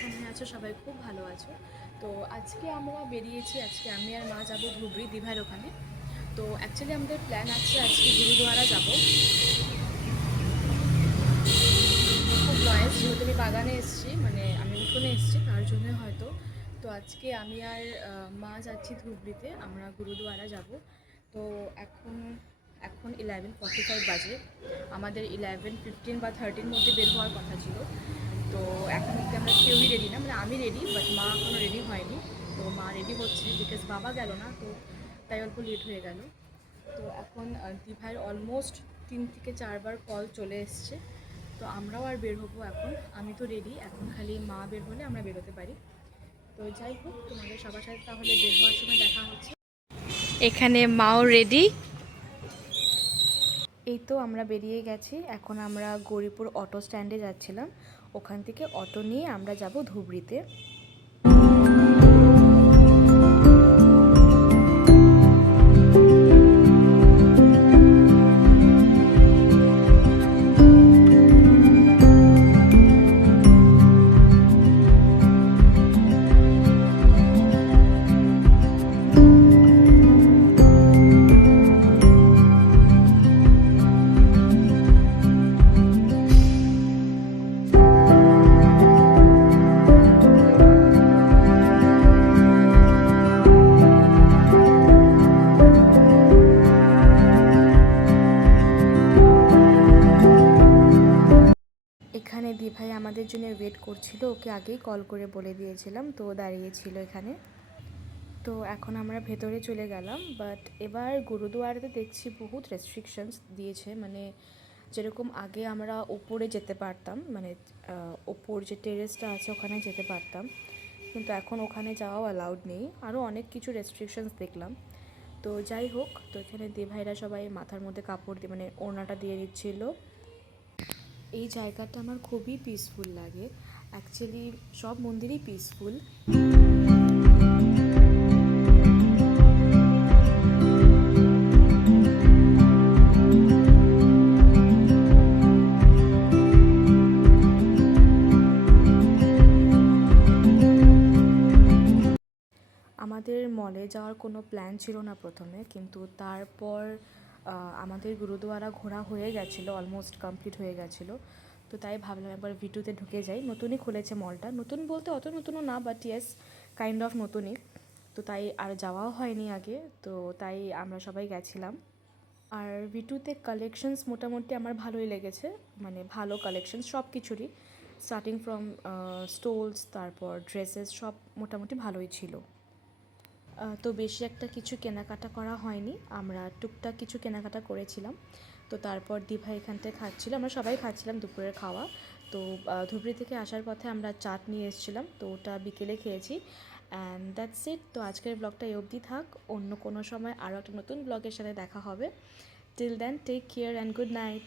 কেমন আছো? সবাই খুব ভালো আছো। তো আজকে আমরা বেরিয়েছি, আজকে আমি আর মা যাবো ধুবড়ি দিভাইয়ের ওখানে। তো অ্যাকচুয়ালি আমাদের প্ল্যান আছে আজকে গুরুদুয়ারা যাব। খুব নয়েজ, যেহেতু আমি বাগানে এসেছি, মানে আমি উঠোনে এসেছি, তার জন্য হয়তো। তো আজকে আমি আর মা যাচ্ছি ধুবড়িতে, আমরা গুরুদুয়ারা যাব। তো এখন এখন 11:45 বাজে। আমাদের 11:15 বা 13 মধ্যে বের হওয়ার কথা ছিল। তো এখন অব্দি আমরা কেউই রেডি না, মানে আমি রেডি বাট মা এখনও রেডি হয়নি। তো মা রেডি হচ্ছে, বিকজ বাবা গেল না, তো তাই অল্প লেট হয়ে গেল। তো এখন দিভাইয়ের অলমোস্ট 3 থেকে 4বার কল চলে এসছে। তো আমরাও আর বের হবো এখন। আমি তো রেডি, এখন খালি মা বের হলে আমরা বেরোতে পারি। তো যাই হোক, তোমাদের সবার সাথে তাহলে বের হওয়ার সময় দেখা হচ্ছে। এখানে মাও রেডি। এই তো আমরা বেরিয়ে গেছি, এখন আমরা গৌরীপুর অটো স্ট্যান্ডে যাচ্ছিলাম। ওখান থেকে অটো নিয়ে আমরা যাব ধুবড়িতে। এখানে দিভাই আমাদের জন্য ওয়েট করছিল, ওকে আগেই কল করে বলে দিয়েছিলাম, তো দাঁড়িয়েছিল এখানে। তো এখন আমরা ভেতরে চলে গেলাম, বাট এবার গুরুদুয়ারাতে দেখছি বহুত রেস্ট্রিকশনস দিয়েছে। মানে যেরকম আগে আমরা ওপরে যেতে পারতাম, মানে ওপর যে টেরেসটা আছে ওখানে যেতে পারতাম, কিন্তু এখন ওখানে যাওয়াও অ্যালাউড নেই। আরও অনেক কিছু রেস্ট্রিকশনস দেখলাম। তো যাই হোক, তো এখানে দিভাইরা সবাই মাথার মধ্যে কাপড় দিয়ে, মানে ওড়নাটা দিয়ে দিচ্ছিল। এই জায়গাটা আমার খুবই পিসফুল লাগে। অ্যাকচুয়ালি সব মন্দিরই পিসফুল। আমাদের মলে যাওয়ার কোনো প্ল্যান ছিল না প্রথমে, কিন্তু তারপর আমাদের গুরুদুয়ারা ঘোরা হয়ে গেছিলো, অলমোস্ট কমপ্লিট হয়ে গেছিলো। তো তাই ভাবলাম একবার ভিটুতে ঢুকে যাই। নতুনই খুলেছে মলটা, নতুন বলতে অত নতুনও না, বাট ইয়েস কাইন্ড অফ নতুনই। তো তাই আর যাওয়াও হয়নি আগে, তো তাই আমরা সবাই গেছিলাম। আর ভিটুতে কালেকশনস মোটামুটি আমার ভালোই লেগেছে, মানে ভালো কালেকশনস সব কিছুরই, স্টার্টিং ফ্রম স্টোলস, তারপর ড্রেসেস, সব মোটামুটি ভালোই ছিল। তো বেশি একটা কিছু কেনাকাটা করা হয়নি, আমরা টুকটাক কিছু কেনাকাটা করেছিলাম। তো তারপর দিভা এখানটায় খাচ্ছিল, আমরা সবাই খাচ্ছিলাম দুপুরের খাওয়া। তো ধুবড়ি থেকে আসার পথে আমরা চাট নিয়ে এসেছিলাম, তো ওটা বিকেলে খেয়েছি। And that's it. তো আজকের ব্লগটা এই অবধি থাক, অন্য কোনো সময় আরও একটা নতুন ব্লগের সাথে দেখা হবে। Till then, take care and good night.